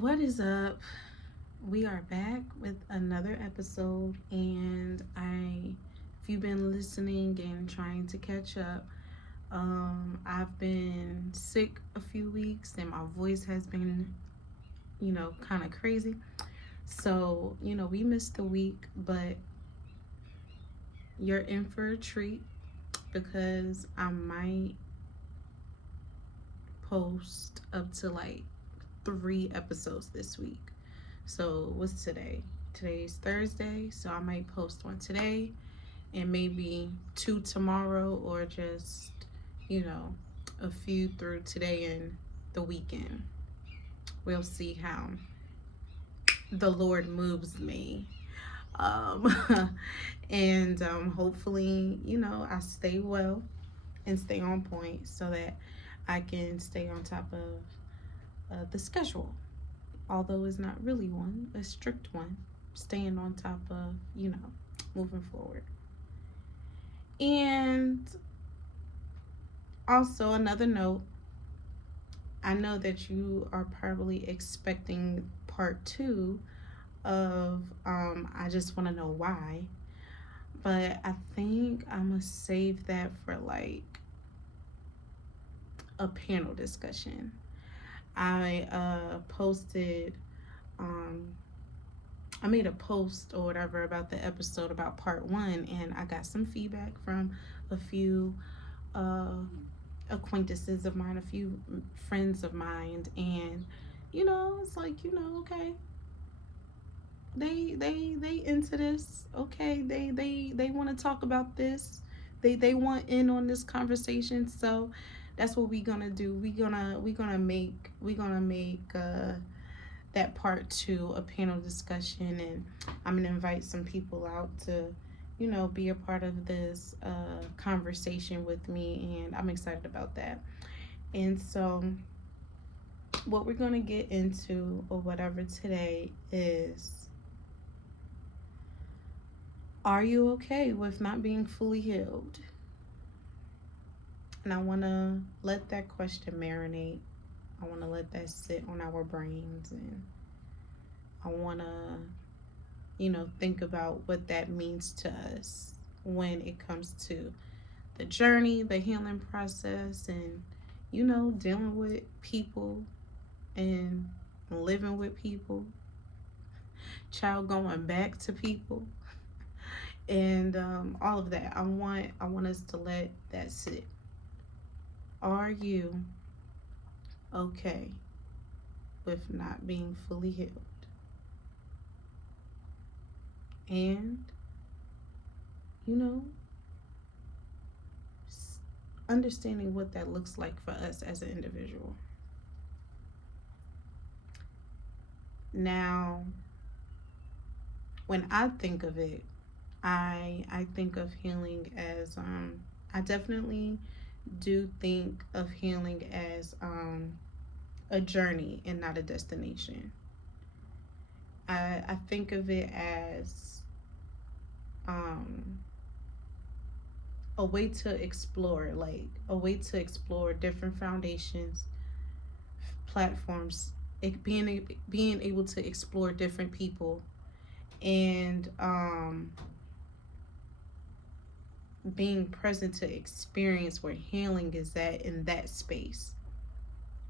What is up? We are back with another episode, and if you've been listening and trying to catch up, I've been sick a few weeks, and my voice has been, kind of crazy. So, we missed a week, but you're in for a treat because I might post up to like 3 episodes this week. So what's today? Today's Thursday, so I might post one today and maybe two tomorrow, or just, you know, a few through today and the weekend. We'll see how the Lord moves me. And hopefully, I stay well and stay on point so that I can stay on top of the schedule, although it's not really one, a strict one, staying on top of, moving forward. And also, another note, I know that you are probably expecting part two of I Just Want to Know Why, but I think I'm going to save that for like a panel discussion. I posted um, I made a post or whatever about the episode about part one, and I got some feedback from a few uh, acquaintances of mine, a few friends of mine, and it's like okay, they into this, okay, they want to talk about this, they want in on this conversation, so that's what we gonna do. We gonna make that part two a panel discussion, and I'm gonna invite some people out to be a part of this conversation with me, and I'm excited about that. And so what we're gonna get into or whatever today is, are you okay with not being fully healed? And I want to let that question marinate. I want to let that sit on our brains, and I want to think about what that means to us when it comes to the journey, the healing process, and dealing with people and living with people, child going back to people, and all of that. I want us to let that sit. Are you okay with not being fully healed? And you know, understanding what that looks like for us as an individual. Now, when I think of it, I think of healing as I definitely do think of healing as a journey and not a destination. I think of it as um a way to explore, like a way to explore different foundations, platforms, being able to explore different people, and being present to experience where healing is at in that space,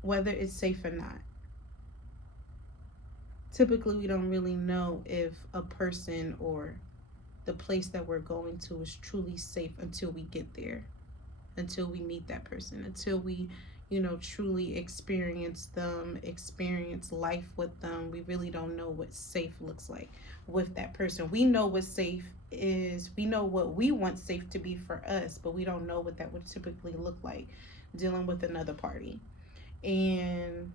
whether it's safe or not. Typically, we don't really know if a person or the place that we're going to is truly safe until we get there, until we meet that person, until we, truly experience them, experience life with them. We really don't know what safe looks like with that person. We know what safe is, we know what we want safe to be for us, but we don't know what that would typically look like dealing with another party. And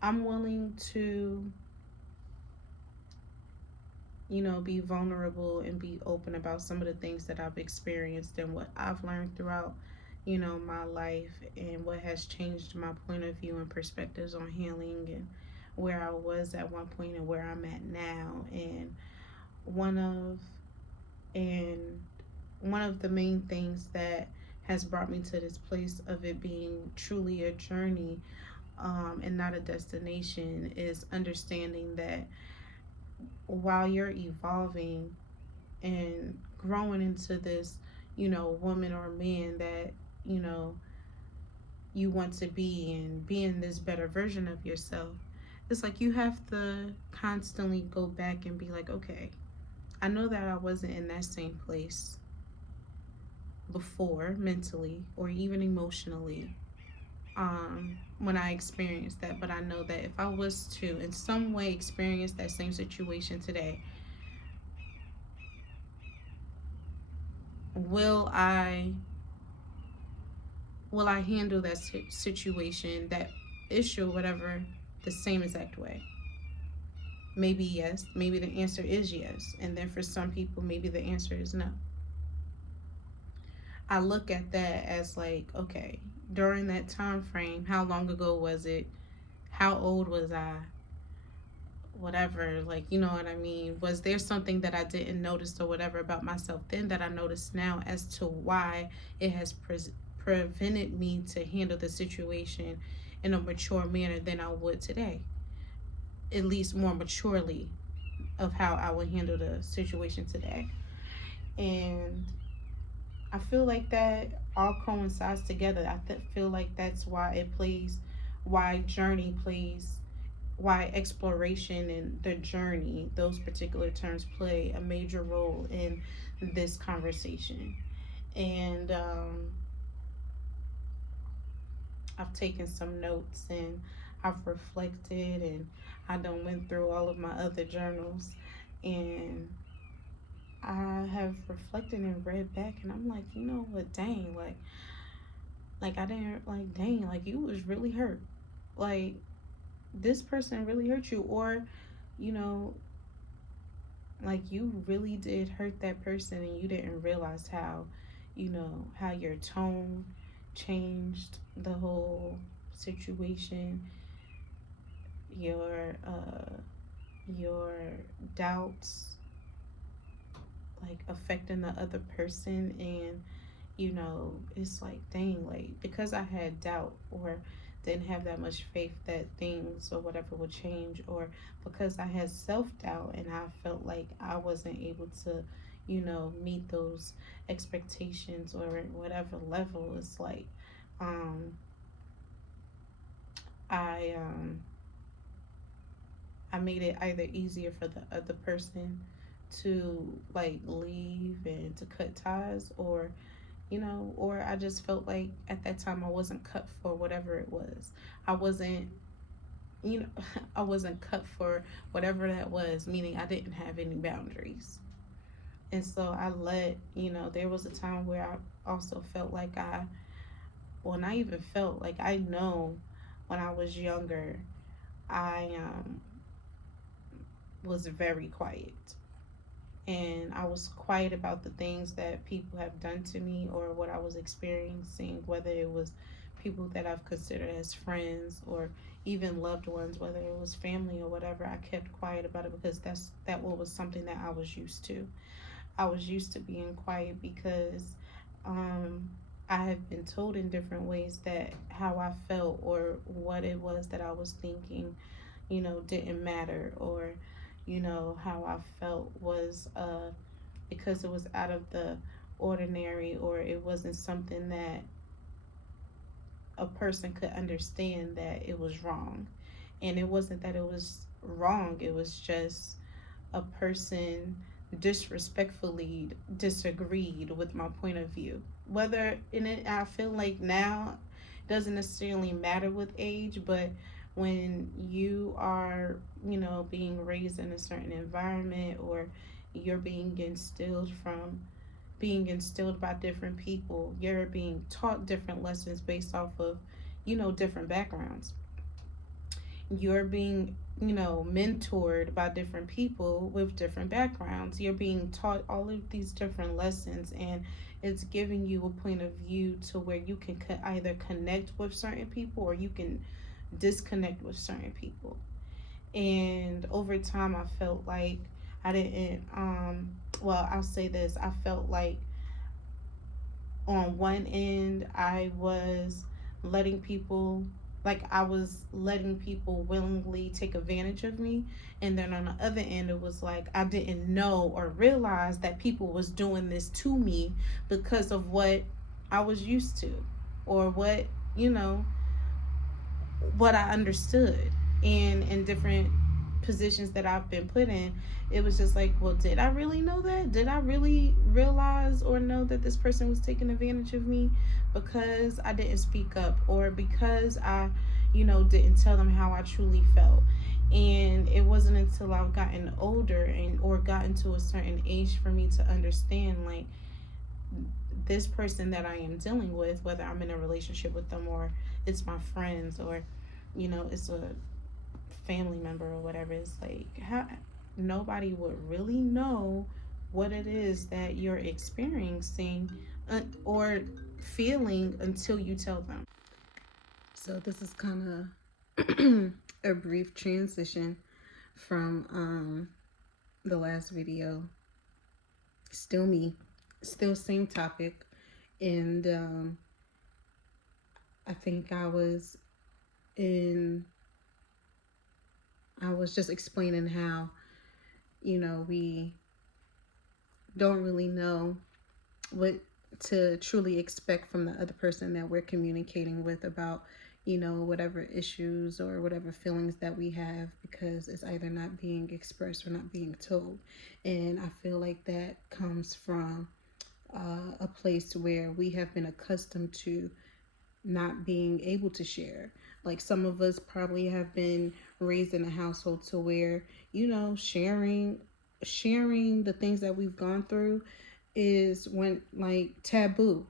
I'm willing to, be vulnerable and be open about some of the things that I've experienced and what I've learned throughout, my life, and what has changed my point of view and perspectives on healing, and where I was at one point and where I'm at now. One of and one of the main things that has brought me to this place of it being truly a journey and not a destination, is understanding that while you're evolving and growing into this, woman or man that, you know, you want to be and being this better version of yourself, it's like you have to constantly go back and be like, okay, I know that I wasn't in that same place before mentally or even emotionally when I experienced that, but I know that if I was to in some way experience that same situation today, will I handle that situation, that issue, whatever, the same exact way? Maybe yes. Maybe the answer is yes. And then for some people, maybe the answer is no. I look at that as like, okay, during that time frame, how long ago was it? How old was I? Whatever, like, you know what I mean? Was there something that I didn't notice or whatever about myself then that I notice now as to why it has prevented me to handle the situation in a mature manner than I would today? At least more maturely of how I would handle the situation today. And I feel like that all coincides together. Feel like that's why it plays, why journey plays, why exploration and the journey, those particular terms play a major role in this conversation. And I've taken some notes and I've reflected and I done went through all of my other journals and I have reflected and read back and I'm like, you know what, dang, like I didn't like dang, like you was really hurt. Like this person really hurt you or, you know, like you really did hurt that person and you didn't realize how, how your tone changed the whole situation, your doubts like affecting the other person. And it's like dang, like because I had doubt or didn't have that much faith that things or whatever would change, or because I had self-doubt and I felt like I wasn't able to meet those expectations or whatever level. It's like um I I made it either easier for the other person to like leave and to cut ties, or I just felt like at that time I wasn't cut for whatever it was. I wasn't, I wasn't cut for whatever that was, meaning I didn't have any boundaries. And so I there was a time where I also felt like when I even felt like I know when I was younger, I was very quiet. And I was quiet about the things that people have done to me or what I was experiencing, whether it was people that I've considered as friends or even loved ones, whether it was family or whatever. I kept quiet about it because that was something that I was used to. I was used to being quiet because um, I have been told in different ways that how I felt or what it was that I was thinking, didn't matter, or how I felt was because it was out of the ordinary, or it wasn't something that a person could understand, that it was wrong. And it wasn't that it was wrong, it was just a person disrespectfully disagreed with my point of view. Whether in it, I feel like now doesn't necessarily matter with age, but when you are, being raised in a certain environment, or you're being instilled by different people, you're being taught different lessons based off of, different backgrounds. You're being mentored by different people with different backgrounds. You're being taught all of these different lessons, and it's giving you a point of view to where you can either connect with certain people or you can disconnect with certain people. And over time I felt like I didn't well, I'll say this, I felt like on one end I was letting people like I was letting people willingly take advantage of me. And then on the other end, it was like I didn't know or realize that people was doing this to me because of what I was used to, or what, you know, what I understood. And in different positions that I've been put in, it was just like, well, did I really know that? Did I really realize or know that this person was taking advantage of me because I didn't speak up, or because I, didn't tell them how I truly felt? And it wasn't until I've gotten older and or gotten to a certain age for me to understand, like, this person that I am dealing with, whether I'm in a relationship with them, or it's my friends, or it's a family member or whatever, it's like how nobody would really know what it is that you're experiencing, or feeling, until you tell them. So this is kind of a brief transition from the last video. Still me, still same topic. And I think in I was just explaining how, we don't really know what to truly expect from the other person that we're communicating with about, whatever issues or whatever feelings that we have, because it's either not being expressed or not being told. And I feel like that comes from a place where we have been accustomed to not being able to share. Like, some of us probably have been raised in a household to where, sharing the things that we've gone through is when like taboo,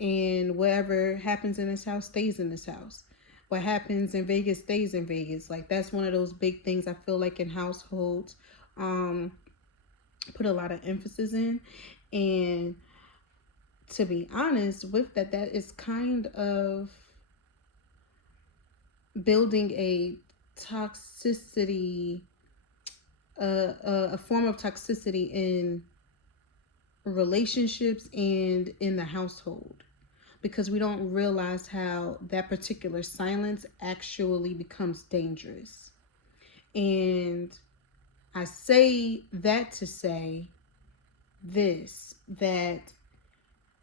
and whatever happens in this house stays in this house. What happens in Vegas stays in Vegas. Like, that's one of those big things I feel like in households um put a lot of emphasis in. And to be honest with that, that is kind of building a toxicity, a form of toxicity in relationships and in the household, because we don't realize how that particular silence actually becomes dangerous. And I say that to say this, that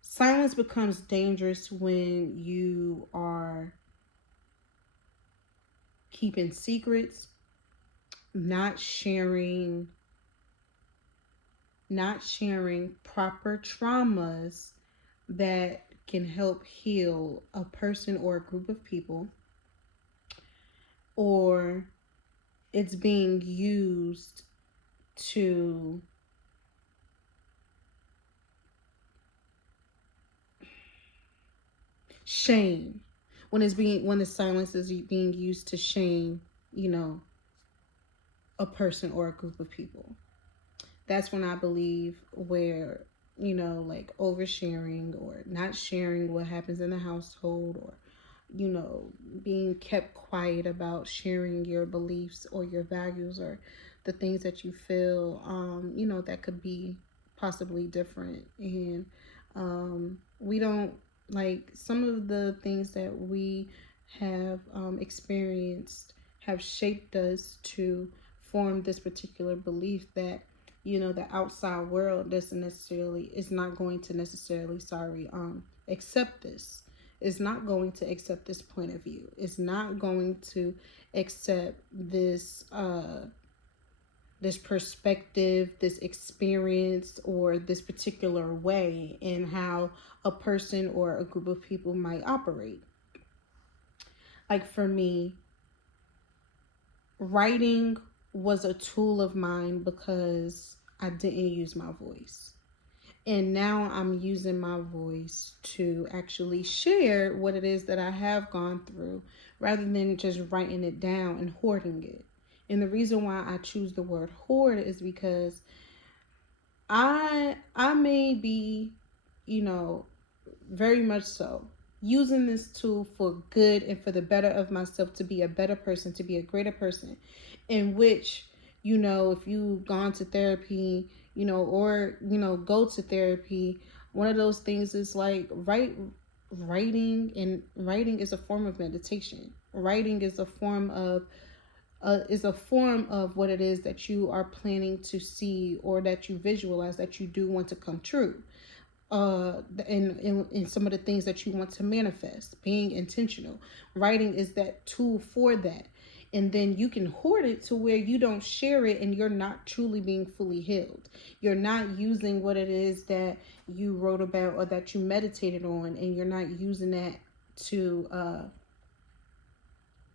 silence becomes dangerous when you are keeping secrets, not sharing proper traumas that can help heal a person or a group of people, or it's being used to shame, when the silence is being used to shame, you know, a person or a group of people. That's when I believe where, like oversharing or not sharing what happens in the household, or, being kept quiet about sharing your beliefs or your values or the things that you feel, that could be possibly different. And we don't, like, some of the things that we have experienced have shaped us to form this particular belief that, the outside world doesn't necessarily is not going to necessarily accept this, is not going to accept this point of view, is not going to accept this perspective, this experience, or this particular way in how a person or a group of people might operate. Like, for me, writing was a tool of mine because I didn't use my voice. And now I'm using my voice to actually share what it is that I have gone through, rather than just writing it down and hoarding it. And the reason why I choose the word hoard is because I may be, you know, very much so, using this tool for good and for the better of myself, to be a better person, to be a greater person, in which, if you've gone to therapy, or, go to therapy, one of those things is like writing, and writing is a form of meditation. Writing is a form of what it is that you are planning to see, or that you visualize that you do want to come true. In some of the things that you want to manifest, being intentional. Writing is that tool for that. And then you can hoard it to where you don't share it and you're not truly being fully healed. You're not using what it is that you wrote about or that you meditated on, and you're not using that to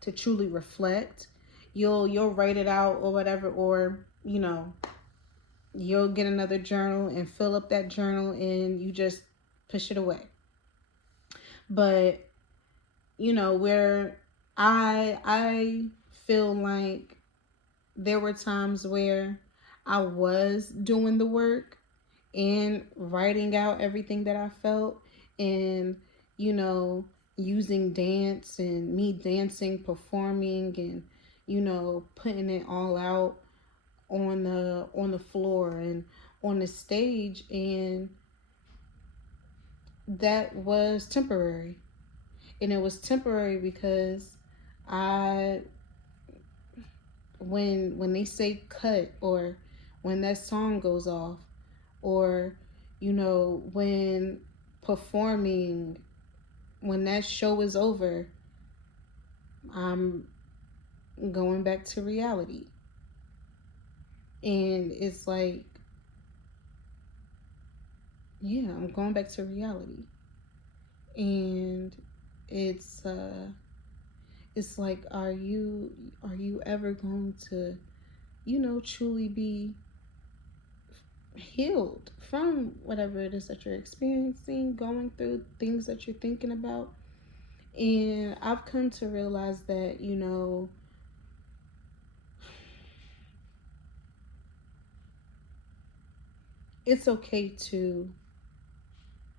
to truly reflect. You'll write it out or whatever, or you'll get another journal and fill up that journal and you just push it away. But where I feel like there were times where I was doing the work and writing out everything that I felt, and you know using dance and me dancing, performing, and putting it all out on the floor and on the stage. And that was temporary. And it was temporary because I when they say cut, or when that song goes off, or when performing, when that show is over, I'm going back to reality. And it's like, yeah, I'm going back to reality. And it's it's like, are you ever going to truly be healed from whatever it is that you're experiencing, going through, things that you're thinking about? And I've come to realize that it's okay to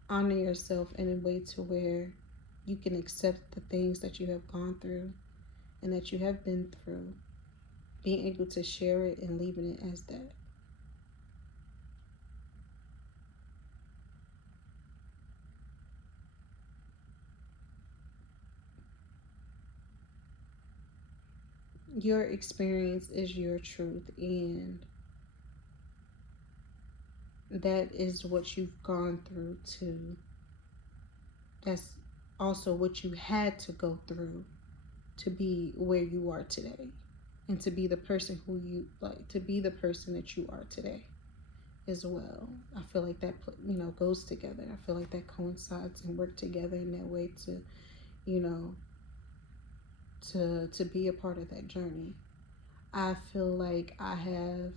honor yourself in a way to where you can accept the things that you have gone through and that you have been through, being able to share it and leaving it as that. Your experience is your truth, and that is what you've gone through too. That's also what you had to go through to be where you are today, and to be the person who you like to be, the person that you are today as well. I feel like that goes together. I feel like that coincides and work together in that way to you know to be a part of that journey. I feel like I have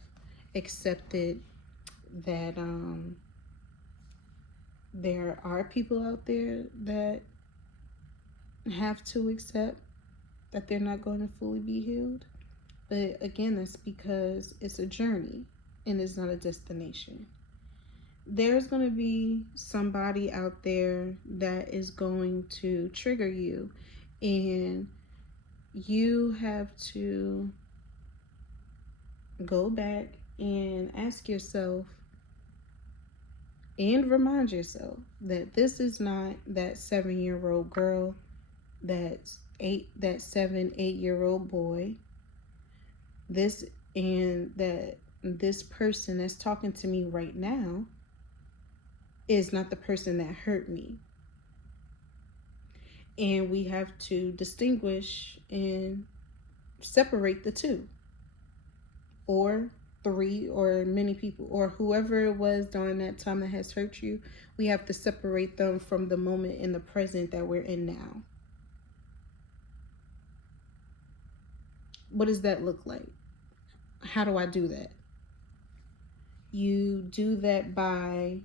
accepted that there are people out there that have to accept that they're not going to fully be healed. But again, that's because it's a journey and it's not a destination. There's going to be somebody out there that is going to trigger you, and you have to go back and ask yourself and remind yourself that this is not that 7-year-old girl, that 7, 8-year-old boy, this and that this person that's talking to me right now is not the person that hurt me. And we have to distinguish and separate the two, or three, or many people, or whoever it was during that time that has hurt you. We have to separate them from the moment in the present that we're in now. What does that look like? How do I do that? You do that by,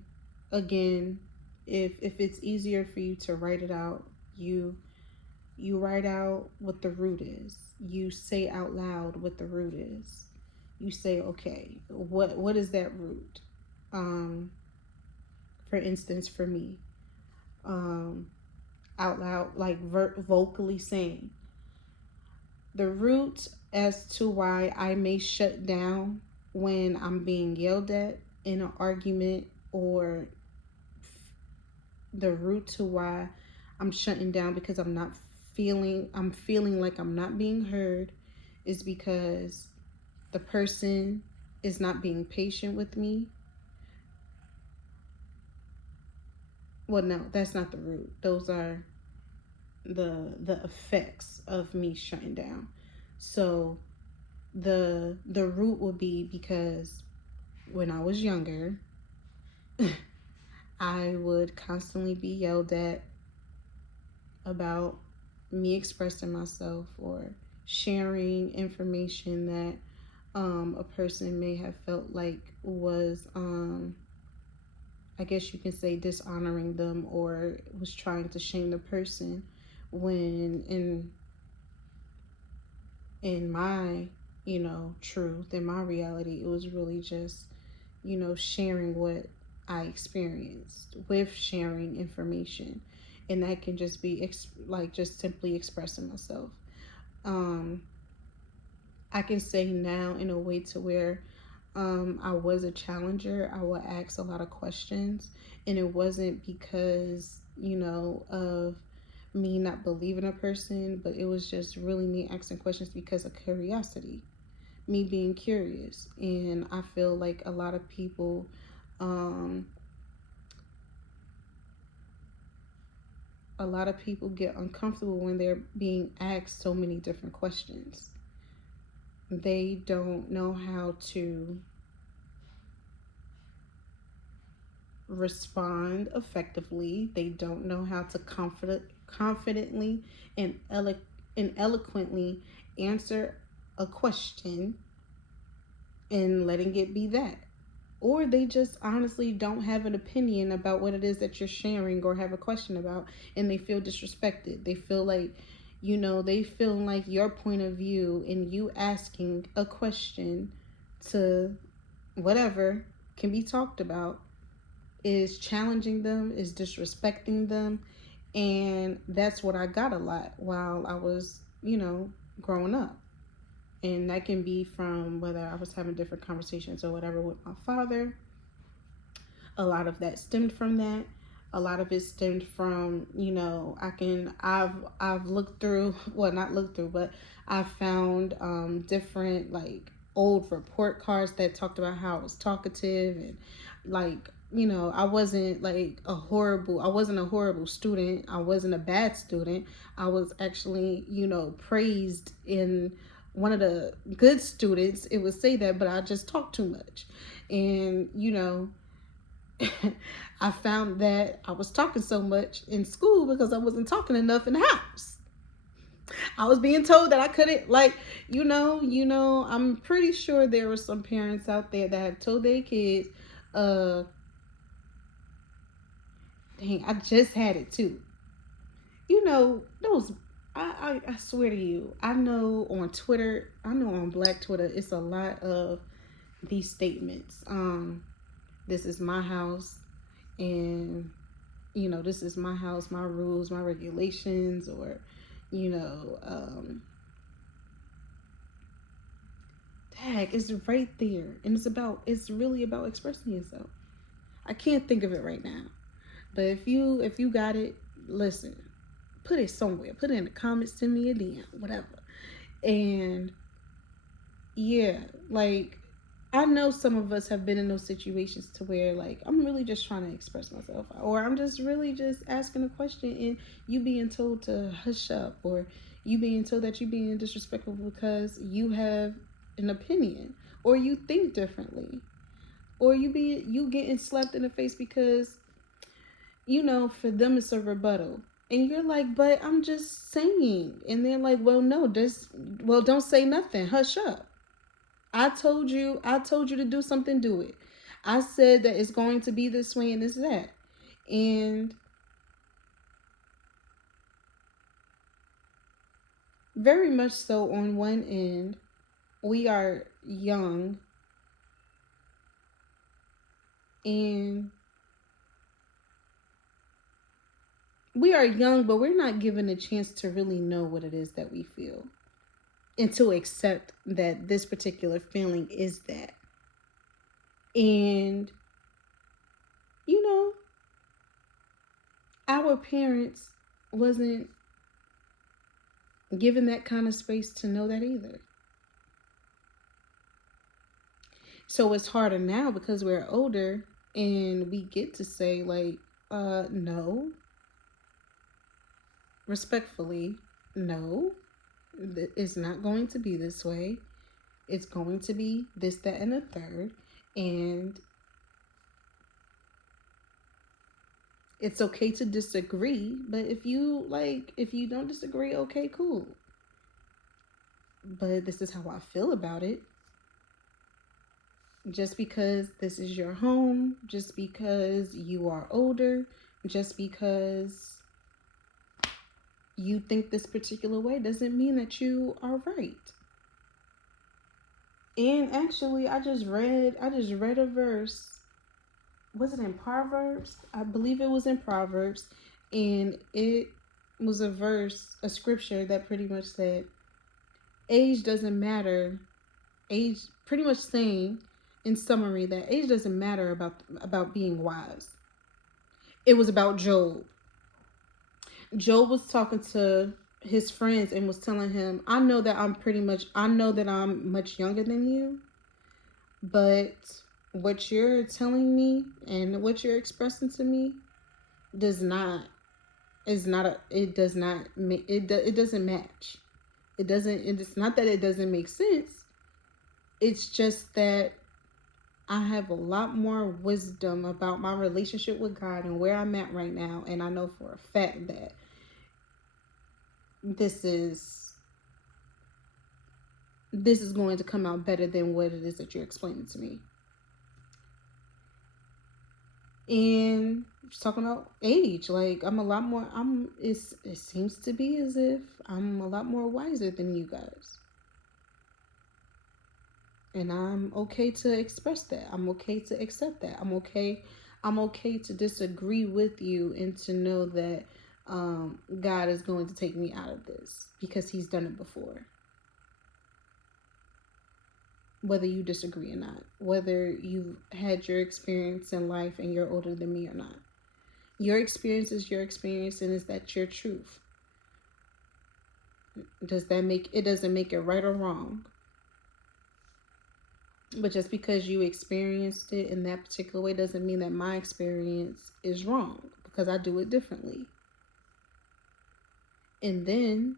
again, if it's easier for you to write it out, you write out what the root is. You say out loud what the root is. You say, okay, what is that root? For instance, for me, out loud, like vocally saying the root as to why I may shut down when I'm being yelled at in an argument, or the root to why I'm shutting down because I'm not I'm feeling like I'm not being heard is because the person is not being patient with me. Well, no, that's not the root. Those are the effects of me shutting down. So the root would be because when I was younger, I would constantly be yelled at about me expressing myself or sharing information that a person may have felt like was, I guess you can say, dishonoring them or was trying to shame the person. When in my, truth, in my reality, it was really just, sharing what I experienced with sharing information. And that can just be like just simply expressing myself. Um, I can say now in a way to where I was a challenger. I would ask a lot of questions, and it wasn't because of me not believing a person, but it was just really me asking questions because of curiosity, me being curious. And I feel like um, a lot of people get uncomfortable when they're being asked so many different questions. They don't know how to respond effectively. They don't know how to confidently and, and eloquently answer a question and letting it be that. Or they just honestly don't have an opinion about what it is that you're sharing or have a question about, and they feel disrespected. They feel like, they feel like your point of view and you asking a question to whatever can be talked about is challenging them, is disrespecting them. And that's what I got a lot while I was, growing up. And that can be from whether I was having different conversations or whatever with my father. A lot of that stemmed from that. A lot of it stemmed from, I've looked through, well, not looked through, but I found different like old report cards that talked about how I was talkative and like, I wasn't a horrible student. I wasn't a bad student. I was actually, praised in one of the good students. It would say that, but I just talked too much. And, I found that I was talking so much in school because I wasn't talking enough in the house. I was being told that I couldn't, like, I'm pretty sure there were some parents out there that have told their kids, uh, dang, I just had it too. Those, I swear to you, I know on Twitter, I know on Black Twitter, it's a lot of these statements. This is my house, and this is my house, my rules, my regulations, or, you know, um, tag is right there. And it's really about expressing yourself. I can't think of it right now. But if you got it, listen, put it somewhere. Put it in the comments, send me a DM, whatever. And yeah, like I know some of us have been in those situations to where like I'm really just trying to express myself, or I'm just really just asking a question and you being told to hush up, or you being told that you being disrespectful because you have an opinion or you think differently, or you getting slapped in the face because for them it's a rebuttal. And you're like, but I'm just saying. And they're like, well, no, don't say nothing. Hush up. I told you to do something, do it. I said that it's going to be this way and this that. And very much so on one end, we are young and but we're not given a chance to really know what it is that we feel and to accept that this particular feeling is that. And, you know, our parents wasn't given that kind of space to know that either. So it's harder now because we're older and we get to say, like, no, respectfully, no, it's not going to be this way. It's going to be this, that, and the third. And it's okay to disagree, but if you don't disagree, okay, cool. But this is how I feel about it. Just because this is your home, just because you are older, just because you think this particular way doesn't mean that you are right. And actually, I just read a verse. Was it in Proverbs? I believe it was in Proverbs, and it was a verse, a scripture that pretty much said, age doesn't matter. Age, pretty much saying in summary that age doesn't matter about being wise. It was about Job. Job was talking to his friends and was telling him, I know that I'm much younger than you, but what you're telling me and what you're expressing to me does not is not a it does not make it doesn't match. It's not that it doesn't make sense. It's just that I have a lot more wisdom about my relationship with God and where I'm at right now, and I know for a fact that this is this is going to come out better than what it is that you're explaining to me. And just talking about age, like I'm a lot more. It seems to be as if I'm a lot more wiser than you guys, and I'm okay to express that. I'm okay to accept that. I'm okay to disagree with you and to know that God is going to take me out of this because He's done it before. Whether you disagree or not, whether you've had your experience in life and you're older than me or not. Your experience is your experience, and is that your truth? It doesn't make it right or wrong. But just because you experienced it in that particular way doesn't mean that my experience is wrong, because I do it differently. And then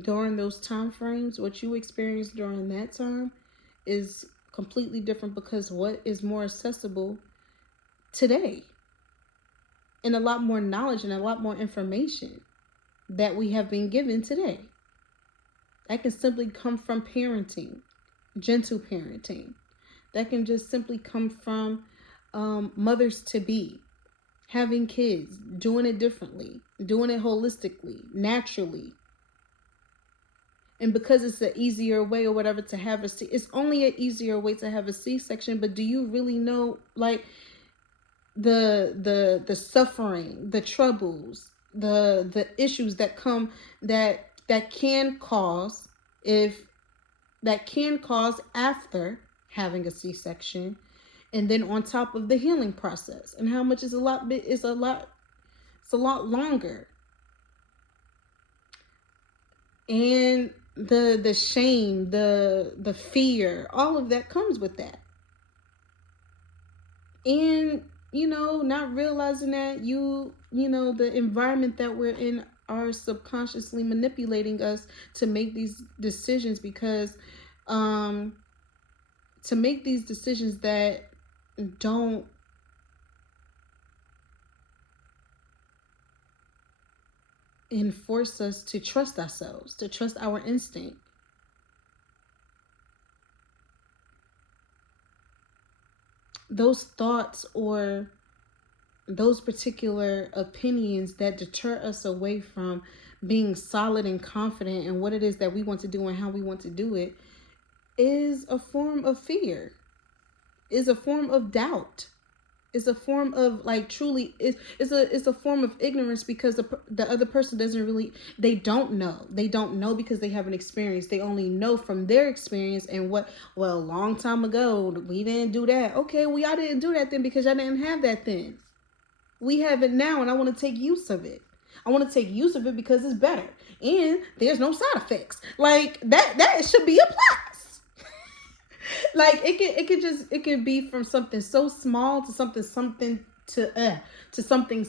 during those time frames, what you experienced during that time is completely different, because what is more accessible today, and a lot more knowledge and a lot more information that we have been given today. That can simply come from parenting, gentle parenting. That can just simply come from mothers to be, having kids, doing it differently, doing it holistically, naturally. And because it's an easier way or whatever to have it's only an easier way to have a C-section, but do you really know, like, the suffering, the troubles, the issues that come that can cause if that can cause after having a C-section, and then on top of the healing process, and how much is it's a lot longer, and the shame, the fear, all of that comes with that. And not realizing that the environment that we're in are subconsciously manipulating us to make these decisions, because to make these decisions that don't enforce us to trust ourselves, to trust our instinct. Those thoughts or those particular opinions that deter us away from being solid and confident in what it is that we want to do and how we want to do it is a form of fear, is a form of doubt, is a form of, like, truly is a form of ignorance, because the other person doesn't really, they don't know because they haven't experienced. They only know from their experience and well, a long time ago we didn't do that. Okay, well, y'all didn't do that then because y'all didn't have that then. We have it now, and I want to take use of it. I want to take use of it because it's better and there's no side effects. Like that should be a plus. Like it could be from something so small to something to to something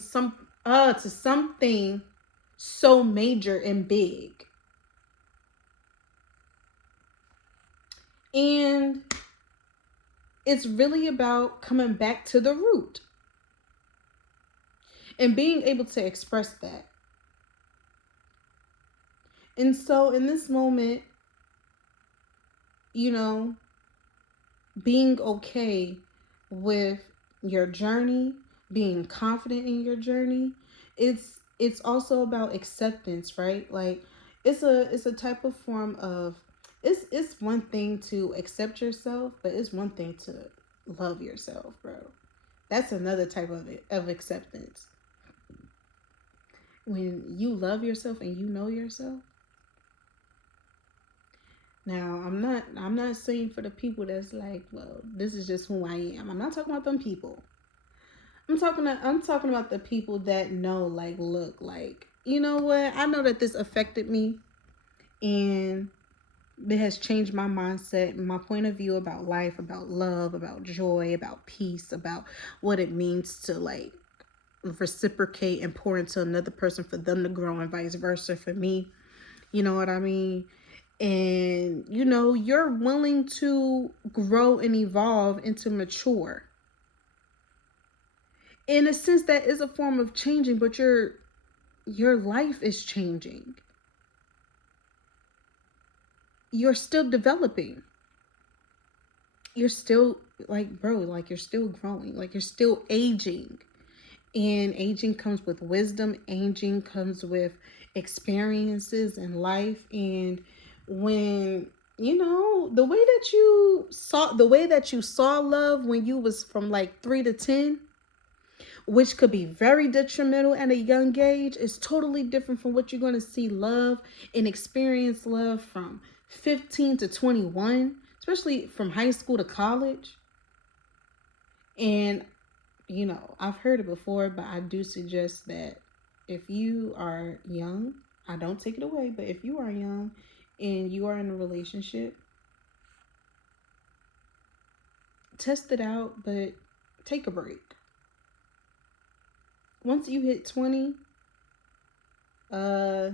so major and big. And it's really about coming back to the root and being able to express that. And so in this moment, you know, being okay with your journey, being confident in your journey, it's also about acceptance, right? Like it's a type of form of it's one thing to accept yourself, but it's one thing to love yourself, bro. That's another type of acceptance. When you love yourself and you know yourself. Now, I'm not saying for the people that's like, well, this is just who I am. I'm not talking about them people. I'm talking about the people that know, like, look, like, you know what? I know that this affected me and it has changed my mindset, my point of view about life, about love, about joy, about peace, about what it means to like reciprocate and pour into another person for them to grow and vice versa for me. You know what I mean? And you know, you're willing to grow and evolve and to mature. In a sense that is a form of changing, but your life is changing. You're still developing. You're still like, bro, like you're still growing, like you're still aging. And aging comes with wisdom, aging comes with experiences in life. And when you know the way that you saw love when you was from like 3 to 10, which could be very detrimental at a young age, is totally different from what you're going to see love and experience love from 15 to 21, especially from high school to college. And you know, I've heard it before, but I do suggest that if you are young, I don't take it away, but if you are young and you are in a relationship, test it out, but take a break. Once you hit 20, uh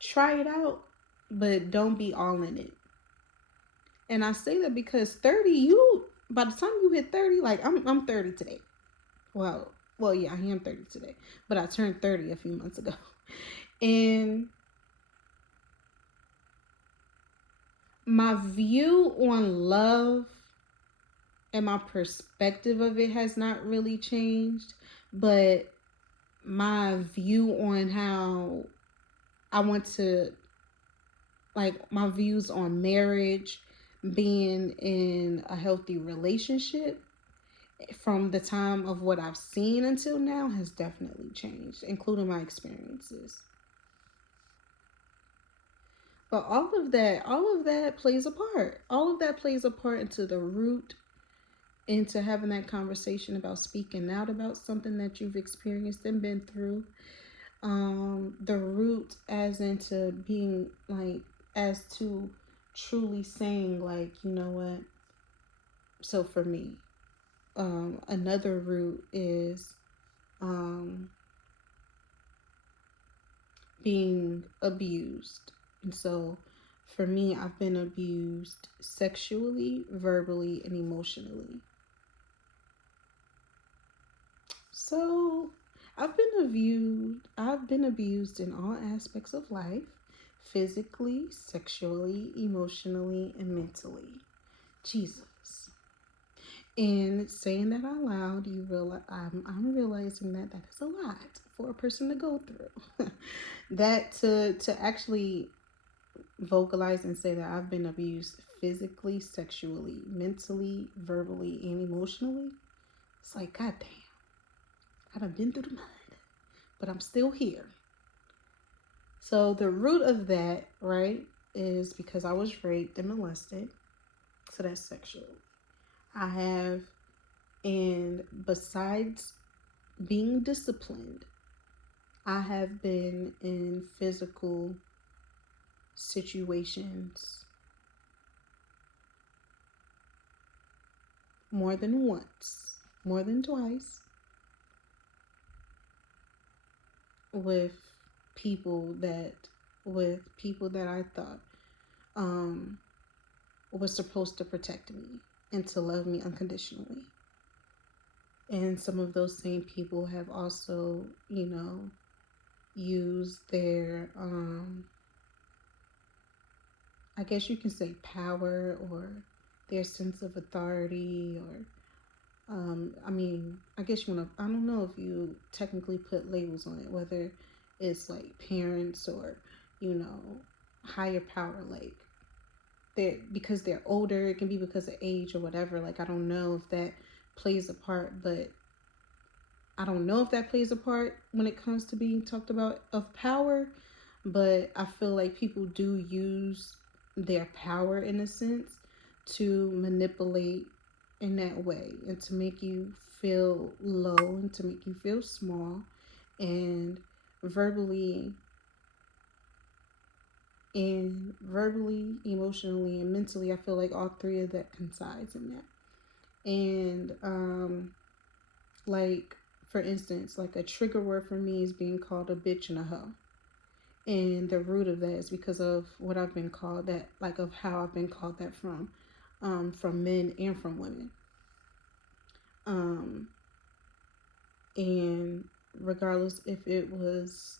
try it out, but don't be all in it. And I say that because 30, you by the time you hit 30, like I'm 30 today. Well, yeah, I am 30 today, but I turned 30 a few months ago. And my view on love and my perspective of it has not really changed, but my view on how I want to, like, my views on marriage, being in a healthy relationship from the time of what I've seen until now has definitely changed, including my experiences. But all of that plays a part. All of that plays a part into the root, into having that conversation about speaking out about something that you've experienced and been through. The root as into being like, as to truly saying, like, you know what? So for me, another root is um, being abused. And so for me, I've been abused sexually, verbally, and emotionally. So I've been abused in all aspects of life, physically, sexually, emotionally, and mentally. Jesus. And saying that out loud, you realize I'm realizing that that is a lot for a person to go through. That to actually vocalize and say that I've been abused physically, sexually, mentally, verbally, and emotionally. It's like, God damn, I done been through the mud, but I'm still here. So the root of that, right, is because I was raped and molested. So that's sexual. I have, and besides being disciplined, I have been in physical situations more than once, more than twice, with people that I thought um, was supposed to protect me and to love me unconditionally. And some of those same people have also, used their, I guess you can say, power or their sense of authority, or I mean, I guess you want to, I don't know if you technically put labels on it, whether it's like parents or, you know, higher power, like because they're older. It can be because of age or whatever. Like, I don't know if that plays a part, but I don't know if that plays a part when it comes to being talked about of power. But I feel like people do use their power in a sense to manipulate in that way and to make you feel low and to make you feel small, and verbally emotionally and mentally. I feel like all three of that coincides in that. And like, for instance, like a trigger word for me is being called a bitch and a hoe. And the root of that is because of what I've been called that, like, of how I've been called that from men and from women. Um, and regardless if it was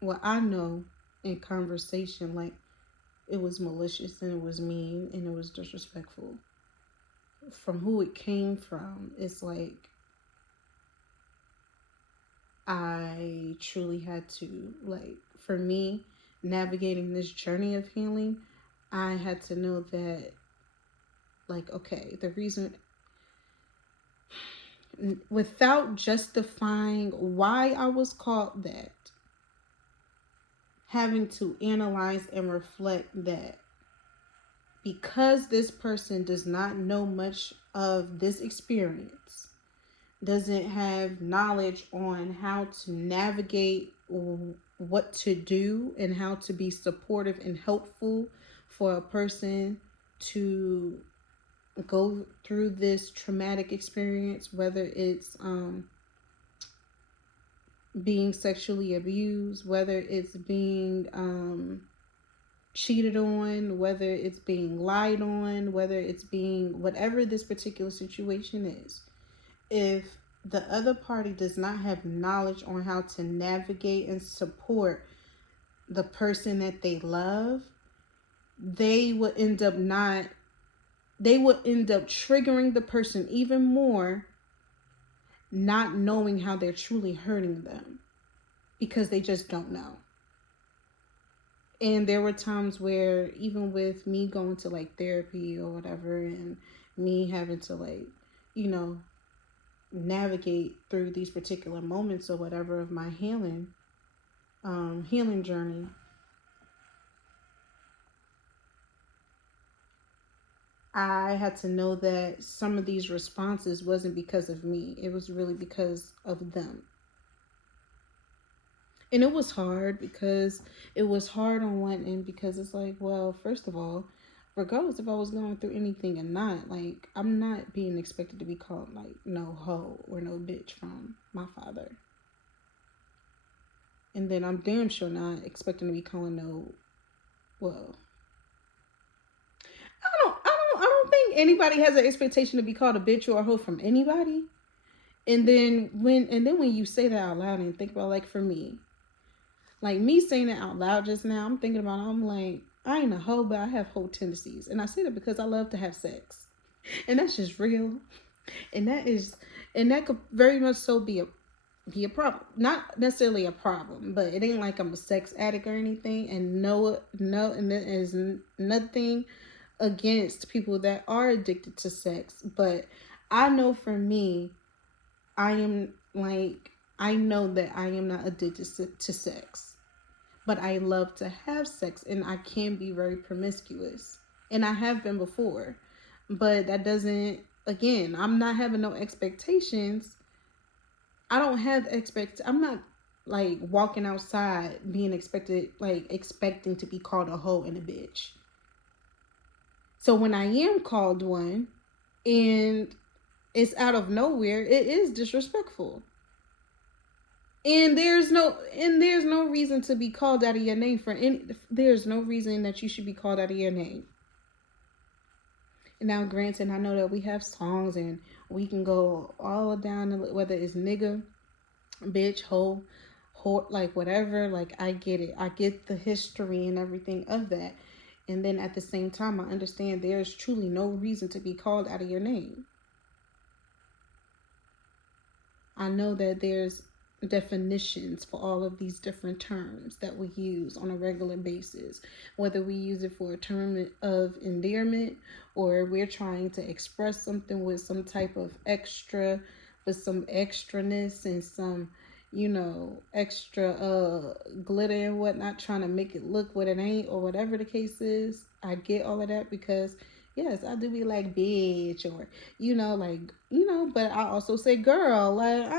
what I know in conversation, like, it was malicious and it was mean and it was disrespectful. From who it came from, it's like I truly had to, like, for me, navigating this journey of healing, I had to know that, like, okay, the reason, without justifying why I was called that, having to analyze and reflect that because this person does not know much of this experience, doesn't have knowledge on how to navigate what to do and how to be supportive and helpful for a person to go through this traumatic experience, whether it's being sexually abused, whether it's being cheated on, whether it's being lied on, whether it's being whatever this particular situation is. If the other party does not have knowledge on how to navigate and support the person that they love, they would end up triggering the person even more, not knowing how they're truly hurting them because they just don't know. And there were times where, even with me going to like therapy or whatever, and me having to, like, you know, navigate through these particular moments or whatever of my healing journey, I had to know that some of these responses wasn't because of me. It was really because of them. And it was hard because it was hard on one end because it's like, well, first of all, regardless if I was going through anything or not, like, I'm not being expected to be called like no hoe or no bitch from my father. And then I'm damn sure not expecting to be calling no, well, I don't think anybody has an expectation to be called a bitch or a hoe from anybody. And then when you say that out loud and think about, like, for me, like, me saying it out loud just now, I'm thinking about, I'm like, I ain't a hoe, but I have hoe tendencies. And I say that because I love to have sex. And that's just real. And that could very much so be a problem. Not necessarily a problem, but it ain't like I'm a sex addict or anything. And and there is nothing against people that are addicted to sex. But I know for me, I am like, I know that I am not addicted to sex, but I love to have sex and I can be very promiscuous. And I have been before. But that doesn't, again, I'm not having no expectations. I don't have I'm not like walking outside being expected, like expecting to be called a hoe and a bitch. So when I am called one and it's out of nowhere, it is disrespectful. And there's no reason to be called out of your name for any. There's no reason that you should be called out of your name. And now, granted, I know that we have songs and we can go all down, whether it's nigga, bitch, hoe, whore, like whatever. Like, I get it. I get the history and everything of that. And then at the same time, I understand there's truly no reason to be called out of your name. I know that there's definitions for all of these different terms that we use on a regular basis, whether we use it for a term of endearment or we're trying to express something with some type of extra, with some extraness and some, extra glitter and whatnot, trying to make it look what it ain't or whatever the case is. I get all of that because yes, I do be like bitch or but I also say girl, like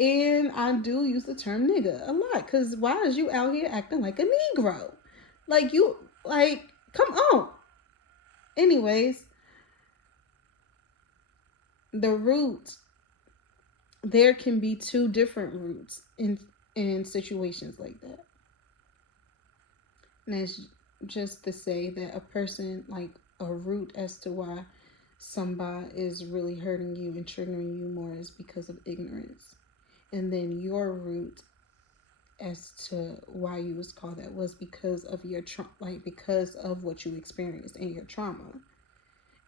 and I do use the term nigga a lot because why is you out here acting like a Negro? Like you, like, come on. Anyways, the root, there can be two different roots in situations like that. And that's just to say that a person, like a root as to why somebody is really hurting you and triggering you more is because of ignorance. And then your root as to why you was called that was because of your because of what you experienced and your trauma.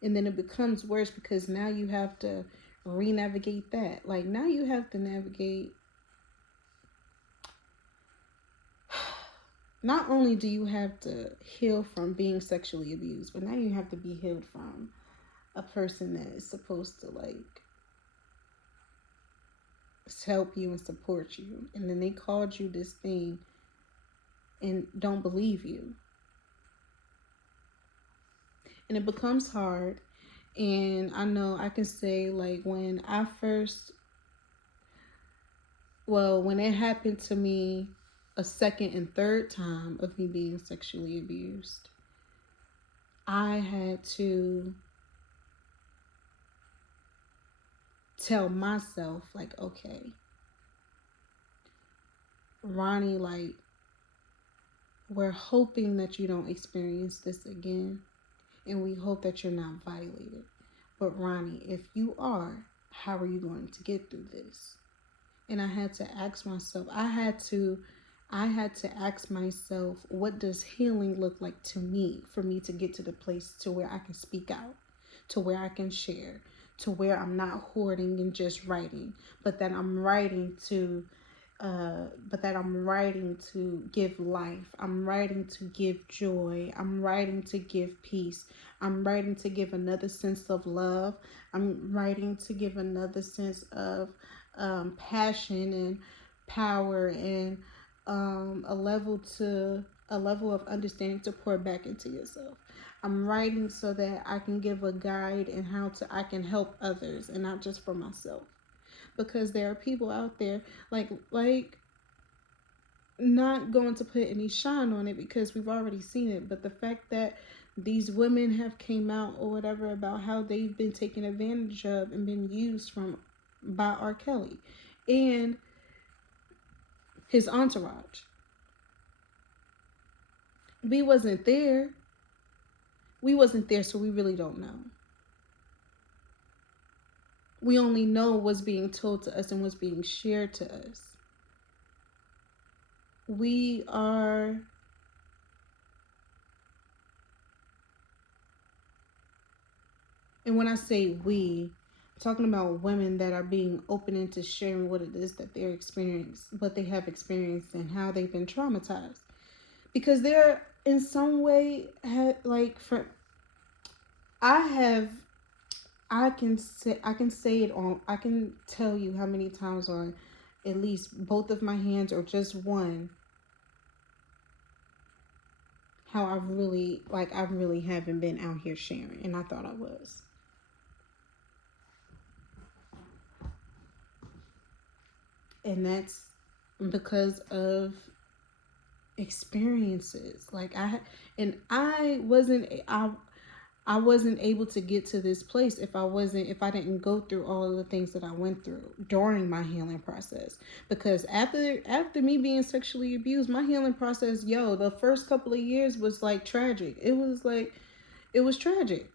And then it becomes worse because now you have to re-navigate that. Like now you have to navigate. Not only do you have to heal from being sexually abused, but now you have to be healed from a person that is supposed to like help you and support you, and then they called you this thing and don't believe you, and it becomes hard. And I know I can say, like, when it happened to me a second and third time of me being sexually abused, I had to tell myself, like, okay, Ronnie, like, we're hoping that you don't experience this again, and we hope that you're not violated. But Ronnie, if you are, how are you going to get through this? And I had to ask myself, I had to ask myself, what does healing look like to me for me to get to the place to where I can speak out, to where I can share, to where I'm not hoarding and just writing, but that I'm writing to give life. I'm writing to give joy. I'm writing to give peace. I'm writing to give another sense of love. I'm writing to give another sense of passion and power and a level of understanding to pour back into yourself. I'm writing so that I can give a guide and I can help others and not just for myself. Because there are people out there like not going to put any shine on it because we've already seen it, but the fact that these women have came out or whatever about how they've been taken advantage of and been used by R. Kelly and his entourage. We wasn't there. So we really don't know. We only know what's being told to us and what's being shared to us. We are And when I say we, I'm talking about women that are being open into sharing what it is that they're experienced, what they have experienced, and how they've been traumatized. Because they're in some way, I can say it on, I can tell you how many times on at least both of my hands or just one, how I really haven't been out here sharing, and I thought I was. And that's because of experiences. Like I wasn't able to get to this place if I didn't go through all of the things that I went through during my healing process. Because after me being sexually abused, my healing process, the first couple of years was like tragic. It was tragic.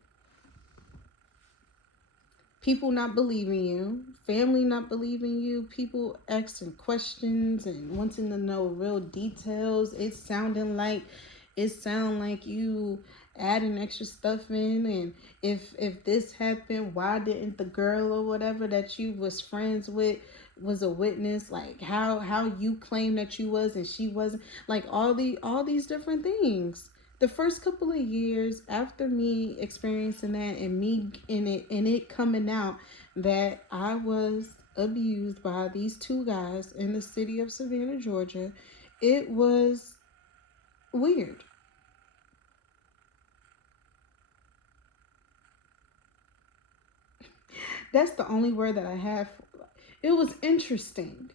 People not believing you, family not believing you, people asking questions and wanting to know real details. It sound like you adding extra stuff in, and if this happened, why didn't the girl or whatever that you was friends with was a witness? Like how you claim that you was and she wasn't, like all these different things. The first couple of years after me experiencing that and me in it coming out that I was abused by these two guys in the city of Savannah, Georgia, it was weird. That's the only word that I have. It was interesting.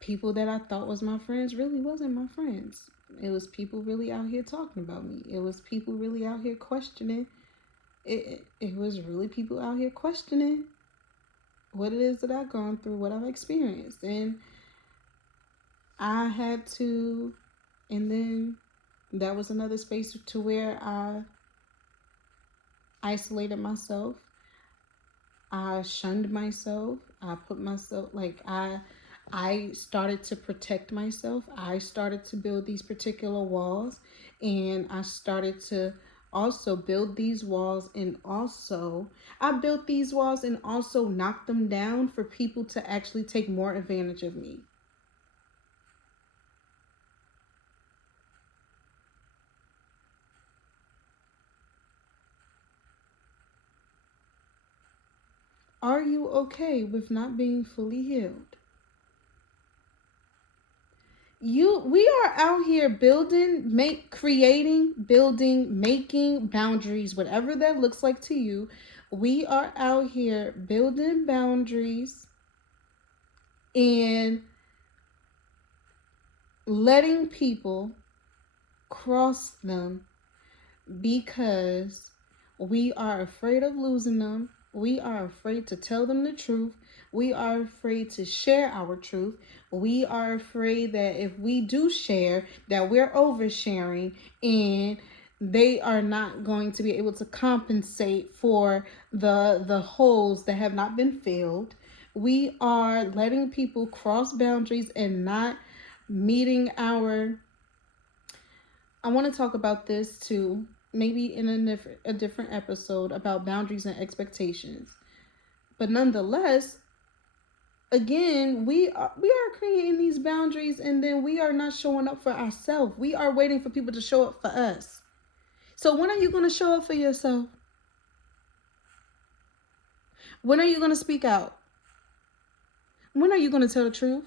People that I thought was my friends really wasn't my friends. It was people really out here talking about me. It was people really out here questioning. It was really people out here questioning what it is that I've gone through, what I've experienced. And I had to, and then that was another space to where I isolated myself. I shunned myself. I put myself, I started to protect myself. I started to build these particular walls, and I started to also build these walls, and also I built these walls and also knocked them down for people to actually take more advantage of me. Are you okay with not being fully healed? We are out here building, making boundaries, whatever that looks like to you. We are out here building boundaries and letting people cross them because we are afraid of losing them. We are afraid to tell them the truth. We are afraid to share our truth. We are afraid that if we do share, that we're oversharing and they are not going to be able to compensate for the holes that have not been filled. We are letting people cross boundaries and not meeting our I want to talk about this too, maybe in a different episode about boundaries and expectations. But nonetheless, again, we are creating these boundaries and then we are not showing up for ourselves. We are waiting for people to show up for us. So when are you going to show up for yourself? When are you going to speak out? When are you going to tell the truth?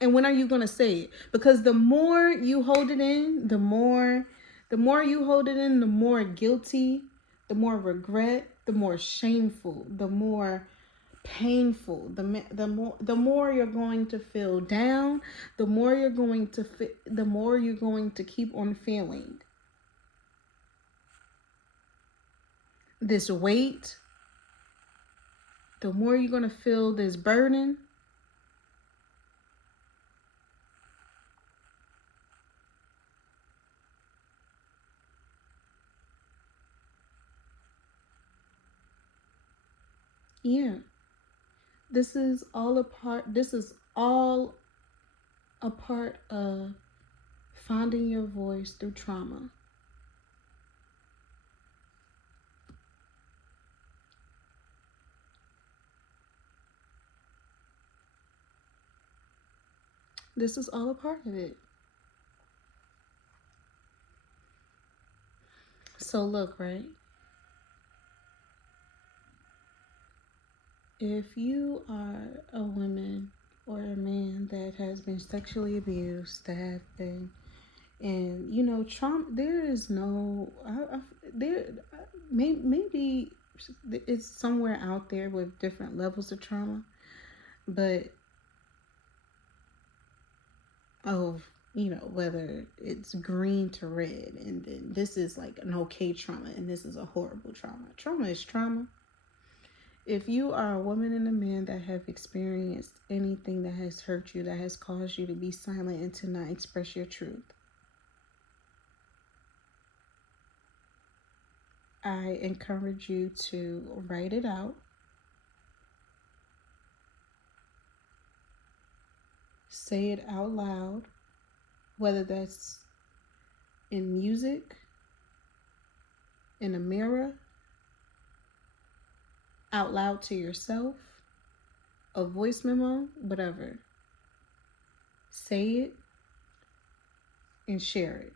And when are you going to say it? Because the more you hold it in, the more you hold it in, the more guilty, the more regret, the more shameful, the more painful, the more you're going to feel down, the more you're going to keep on feeling this weight, the more you're going to feel this burden. Yeah. This is all a part of finding your voice through trauma. This is all a part of it. So look, right? If you are a woman or a man that has been sexually abused, that have been, and trauma, there is no, there, maybe it's somewhere out there with different levels of trauma, but of, whether it's green to red, and then this is like an okay trauma and this is a horrible trauma. Trauma is trauma. If you are a woman and a man that have experienced anything that has hurt you, that has caused you to be silent and to not express your truth, I encourage you to write it out, say it out loud, whether that's in music, in a mirror, out loud to yourself, a voice memo, whatever. Say it and share it.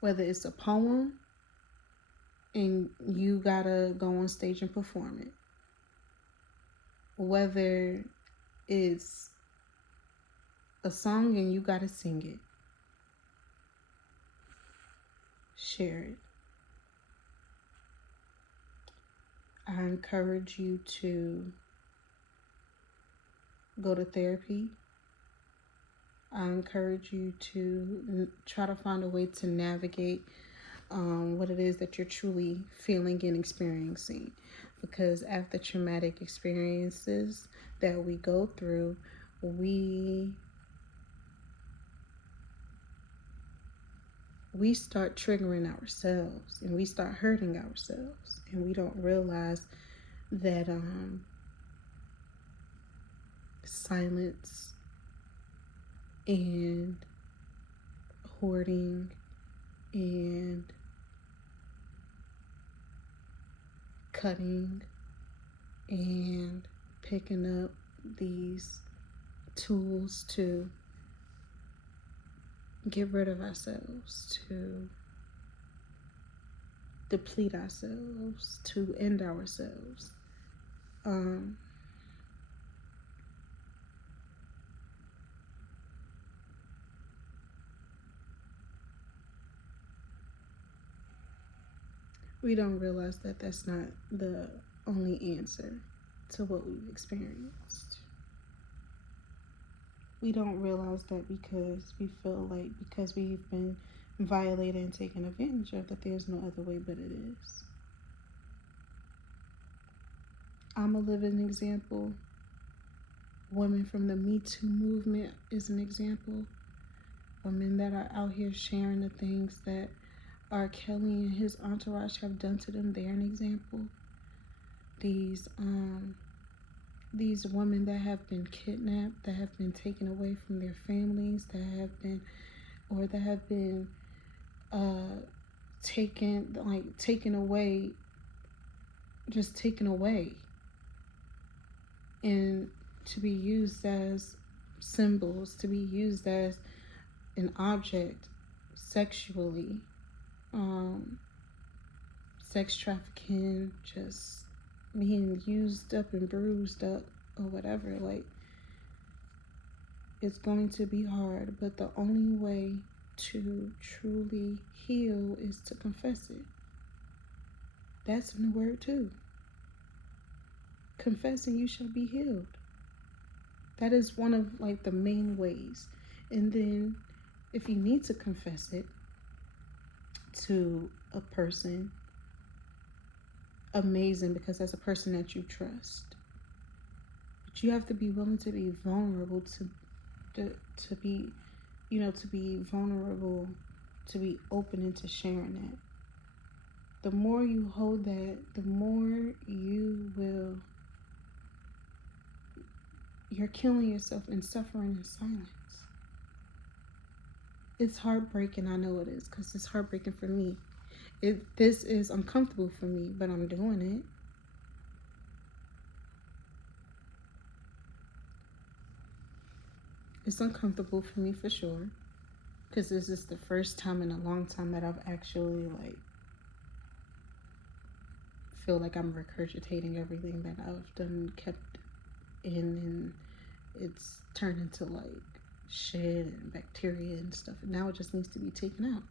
Whether it's a poem and you gotta go on stage and perform it, whether it's a song and you gotta sing it, share it. I encourage you to go to therapy. I encourage you to try to find a way to navigate what it is that you're truly feeling and experiencing. Because after traumatic experiences that we go through, we start triggering ourselves and we start hurting ourselves, and we don't realize that silence and hoarding and cutting and picking up these tools to get rid of ourselves, to deplete ourselves, to end ourselves. We don't realize that that's not the only answer to what we've experienced. We don't realize that because we feel like because we've been violated and taken advantage of, that there's no other way but it is. I'm a living example. Women from the Me Too movement is an example. Women that are out here sharing the things that R. Kelly and his entourage have done to them, they're an example. These women that have been kidnapped, that have been taken away from their families, that have been taken away, just taken away, and to be used as symbols, to be used as an object sexually, sex trafficking, just being used up and bruised up or whatever. Like, it's going to be hard, but the only way to truly heal is to confess it. That's in the word too. Confessing, you shall be healed. That is one of like the main ways. And then if you need to confess it to a person, amazing, because that's a person that you trust. But you have to be willing to be vulnerable, to be vulnerable, to be open into sharing that. The more you hold that, the more you're killing yourself and suffering in silence. It's heartbreaking, I know it is, because it's heartbreaking for me. This is uncomfortable for me, but I'm doing it. It's uncomfortable for me for sure, because this is the first time in a long time that I've actually feel like I'm regurgitating everything that I've done, kept in, and it's turned into shit and bacteria and stuff, and now it just needs to be taken out.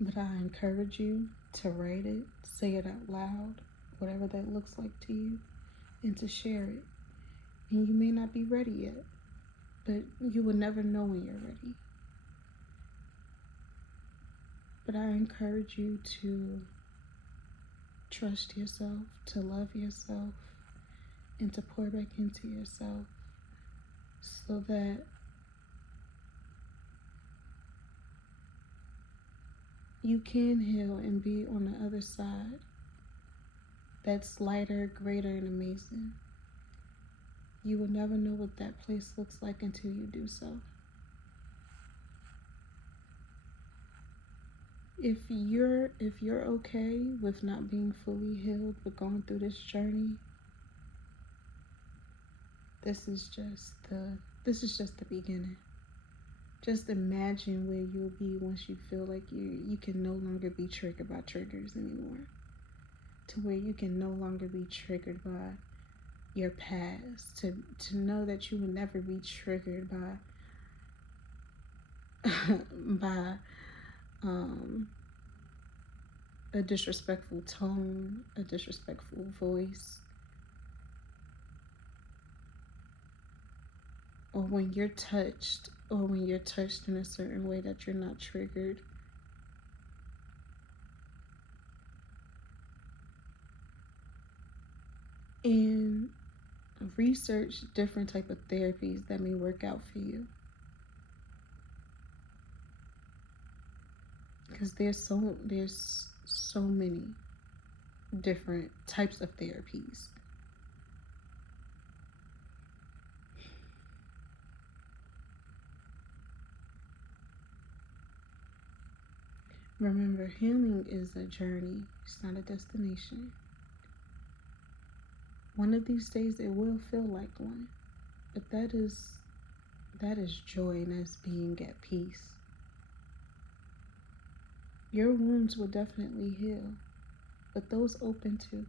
But I encourage you to write it, say it out loud, whatever that looks like to you, and to share it. And you may not be ready yet, but you will never know when you're ready. But I encourage you to trust yourself, to love yourself, and to pour back into yourself so that you can heal and be on the other side. That's lighter, greater, and amazing. You will never know what that place looks like until you do so. If you're okay with not being fully healed but going through this journey, this is just the beginning. Just imagine where you'll be once you feel like you can no longer be triggered by triggers anymore. To where you can no longer be triggered by your past. To know that you will never be triggered by by a disrespectful tone, a disrespectful voice, or when you're touched in a certain way that you're not triggered. And research different type of therapies that may work out for you, because there's so many different types of therapies. Remember, healing is a journey, it's not a destination. One of these days it will feel like one, but that is joy, and that's being at peace. Your wounds will definitely heal, but those open too.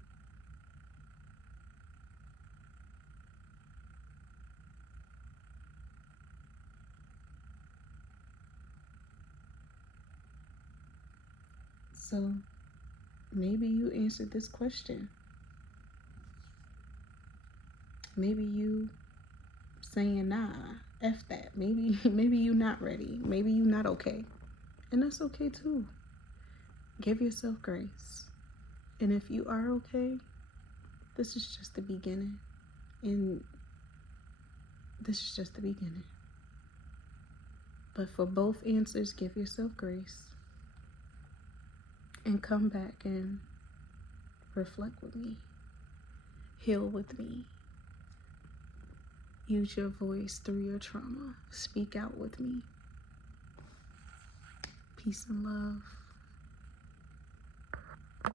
So maybe you answered this question. Maybe you saying nah, F that. Maybe you not ready. Maybe you not okay. And that's okay too. Give yourself grace. And if you are okay, this is just the beginning. And this is just the beginning. But for both answers, give yourself grace. And come back and reflect with me. Heal with me. Use your voice through your trauma. Speak out with me. Peace and love.